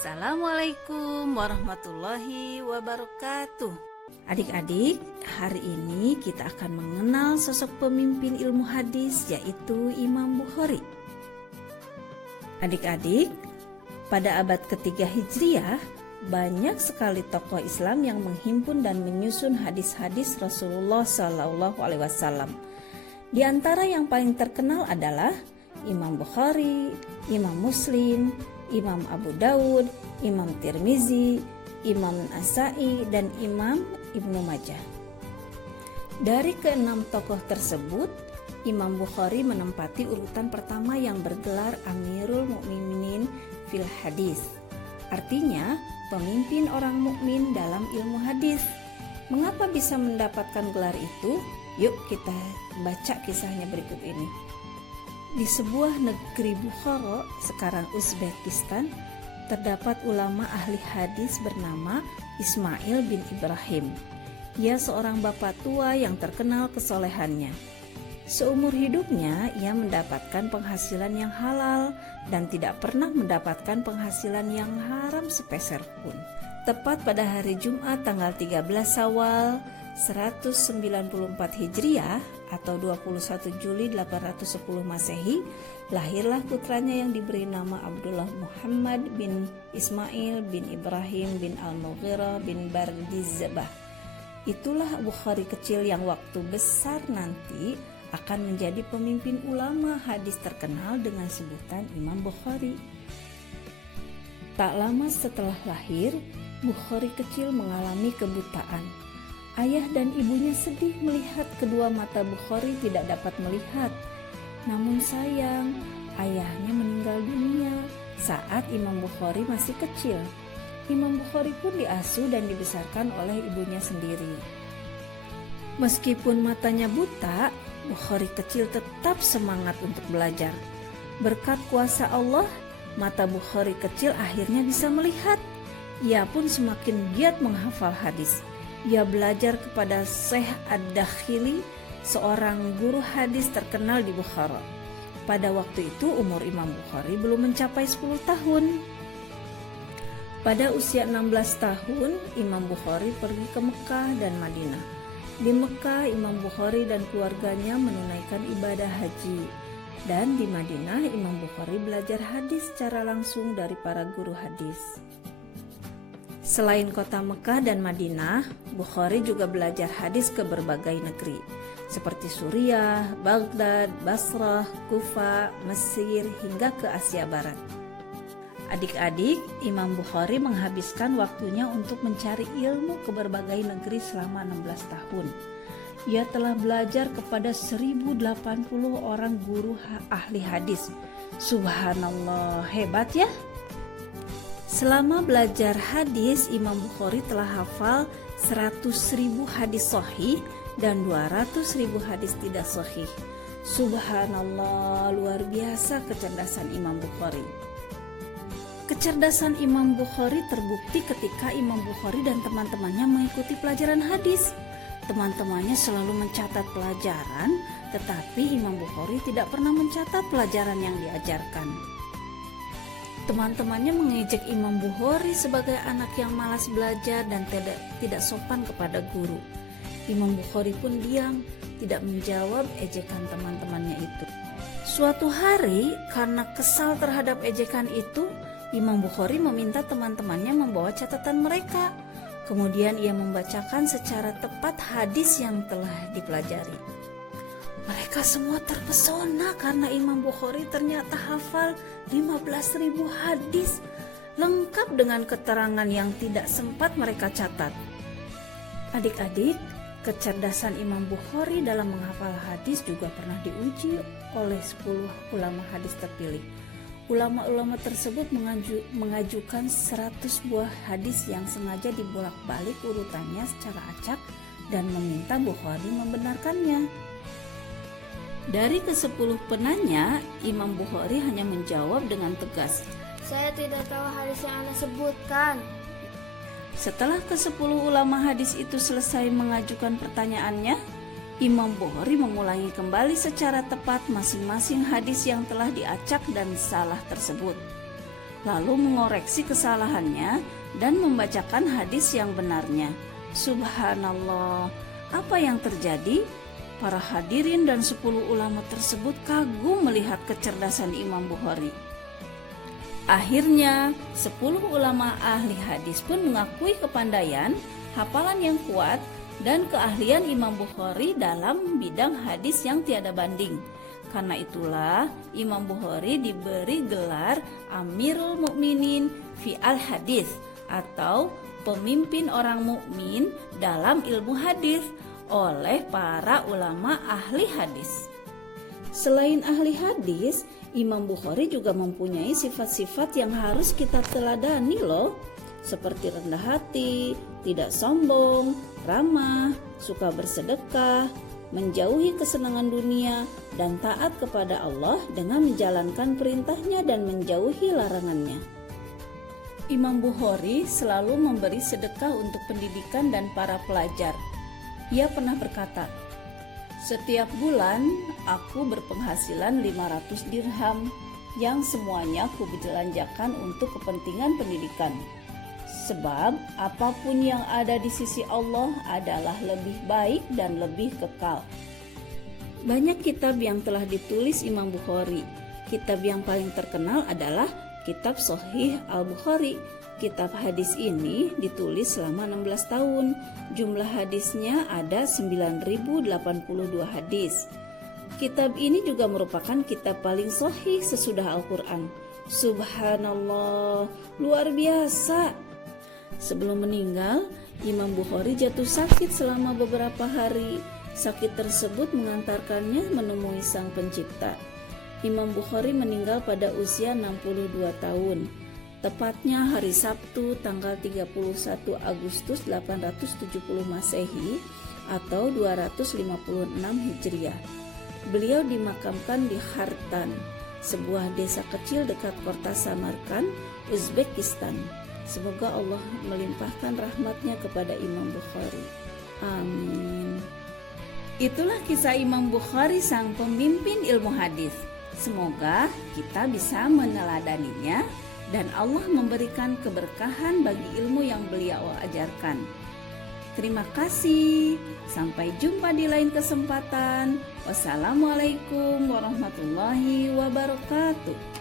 Assalamualaikum warahmatullahi wabarakatuh. Adik-adik, hari ini kita akan mengenal sosok pemimpin ilmu hadis, yaitu Imam Bukhari. Adik-adik, pada abad ketiga Hijriah, banyak sekali tokoh Islam yang menghimpun dan menyusun hadis-hadis Rasulullah SAW. Di antara yang paling terkenal adalah Imam Bukhari, Imam Muslim, Imam Abu Daud, Imam Tirmizi, Imam Nasai, dan Imam Ibnu Majah. Dari keenam tokoh tersebut, Imam Bukhari menempati urutan pertama yang bergelar Amirul Mukminin fil Hadis. Artinya, pemimpin orang mukmin dalam ilmu hadis. Mengapa bisa mendapatkan gelar itu? Yuk kita baca kisahnya berikut ini. Di sebuah negeri Bukhara, sekarang Uzbekistan, terdapat ulama ahli hadis bernama Ismail bin Ibrahim. Ia seorang bapak tua yang terkenal kesolehannya. Seumur hidupnya, ia mendapatkan penghasilan yang halal dan tidak pernah mendapatkan penghasilan yang haram sepeser pun. Tepat pada hari Jumat tanggal 13 Syawal 194 Hijriah atau 21 Juli 810 Masehi, lahirlah putranya yang diberi nama Abdullah Muhammad bin Ismail bin Ibrahim bin Al-Mughirah bin Bardizbah. Itulah Bukhari kecil yang waktu besar nanti akan menjadi pemimpin ulama hadis terkenal dengan sebutan Imam Bukhari. Tak lama setelah lahir, Bukhari kecil mengalami kebutaan. Ayah dan ibunya sedih melihat kedua mata Bukhari tidak dapat melihat. Namun sayang, ayahnya meninggal dunia saat Imam Bukhari masih kecil. Imam Bukhari pun diasuh dan dibesarkan oleh ibunya sendiri. Meskipun matanya buta, Bukhari kecil tetap semangat untuk belajar. Berkat kuasa Allah, mata Bukhari kecil akhirnya bisa melihat. Ia pun semakin giat menghafal hadis. Ia belajar kepada Syekh Ad-Dakhili, seorang guru hadis terkenal di Bukhara. Pada waktu itu umur Imam Bukhari belum mencapai 10 tahun. Pada usia 16 tahun, Imam Bukhari pergi ke Mekah dan Madinah. Di Mekah, Imam Bukhari dan keluarganya menunaikan ibadah haji. Dan di Madinah, Imam Bukhari belajar hadis secara langsung dari para guru hadis. Selain kota Mekah dan Madinah, Bukhari juga belajar hadis ke berbagai negeri, seperti Suriah, Baghdad, Basrah, Kufa, Mesir, hingga ke Asia Barat. Adik-adik, Imam Bukhari menghabiskan waktunya untuk mencari ilmu ke berbagai negeri selama 16 tahun. Ia telah belajar kepada 1080 orang guru ahli hadis. Subhanallah, hebat ya! Selama belajar hadis, Imam Bukhari telah hafal 100.000 hadis sahih dan 200.000 hadis tidak sahih. Subhanallah, luar biasa kecerdasan Imam Bukhari. Kecerdasan Imam Bukhari terbukti ketika Imam Bukhari dan teman-temannya mengikuti pelajaran hadis. Teman-temannya selalu mencatat pelajaran, tetapi Imam Bukhari tidak pernah mencatat pelajaran yang diajarkan. Teman-temannya mengejek Imam Bukhari sebagai anak yang malas belajar dan tidak sopan kepada guru. Imam Bukhari pun diam, tidak menjawab ejekan teman-temannya itu. Suatu hari, karena kesal terhadap ejekan itu, Imam Bukhari meminta teman-temannya membawa catatan mereka. Kemudian ia membacakan secara tepat hadis yang telah dipelajari. Mereka semua terpesona karena Imam Bukhari ternyata hafal 15.000 hadis, lengkap dengan keterangan yang tidak sempat mereka catat. Adik-adik, kecerdasan Imam Bukhari dalam menghafal hadis juga pernah diuji oleh 10 ulama hadis terpilih. Ulama-ulama tersebut mengajukan 100 buah hadis yang sengaja dibolak-balik urutannya secara acak dan meminta Bukhari membenarkannya. Dari ke-10 penanya, Imam Bukhari hanya menjawab dengan tegas, "Saya tidak tahu hadis yang Anda sebutkan." Setelah ke-10 ulama hadis itu selesai mengajukan pertanyaannya, Imam Bukhari mengulangi kembali secara tepat masing-masing hadis yang telah diacak dan salah tersebut. lalu mengoreksi kesalahannya dan membacakan hadis yang benarnya. Subhanallah, apa yang terjadi? Para hadirin dan 10 ulama tersebut kagum melihat kecerdasan Imam Bukhari. Akhirnya 10 ulama ahli hadis pun mengakui kepandaian, hafalan yang kuat, dan keahlian Imam Bukhari dalam bidang hadis yang tiada banding. Karena itulah Imam Bukhari diberi gelar Amirul Mukminin fi al-Hadis atau pemimpin orang mukmin dalam ilmu hadis oleh para ulama ahli hadis. Selain ahli hadis, Imam Bukhari juga mempunyai sifat-sifat yang harus kita teladani loh, seperti rendah hati, tidak sombong, ramah, suka bersedekah, menjauhi kesenangan dunia, dan taat kepada Allah dengan menjalankan perintahnya dan menjauhi larangannya. Imam Bukhari selalu memberi sedekah untuk pendidikan dan para pelajar. Ia pernah berkata, "Setiap bulan aku berpenghasilan 500 dirham yang semuanya aku belanjakan untuk kepentingan pendidikan. Sebab apapun yang ada di sisi Allah adalah lebih baik dan lebih kekal." Banyak kitab yang telah ditulis Imam Bukhari. Kitab yang paling terkenal adalah Kitab Sahih Al-Bukhari. Kitab hadis ini ditulis selama 16 tahun. Jumlah hadisnya ada 9.082 hadis. Kitab ini juga merupakan kitab paling sahih sesudah Al-Quran. Subhanallah, luar biasa. Sebelum meninggal, Imam Bukhari jatuh sakit selama beberapa hari. Sakit tersebut mengantarkannya menemui Sang Pencipta. Imam Bukhari meninggal pada usia 62 tahun. Tepatnya hari Sabtu tanggal 31 Agustus 870 Masehi atau 256 Hijriah. Beliau dimakamkan di Khartan, sebuah desa kecil dekat kota Samarkand, Uzbekistan. Semoga Allah melimpahkan rahmatnya kepada Imam Bukhari. Amin. Itulah kisah Imam Bukhari, sang pemimpin ilmu hadis. Semoga kita bisa meneladaninya dan Allah memberikan keberkahan bagi ilmu yang beliau ajarkan. Terima kasih. Sampai jumpa di lain kesempatan. Wassalamualaikum warahmatullahi wabarakatuh.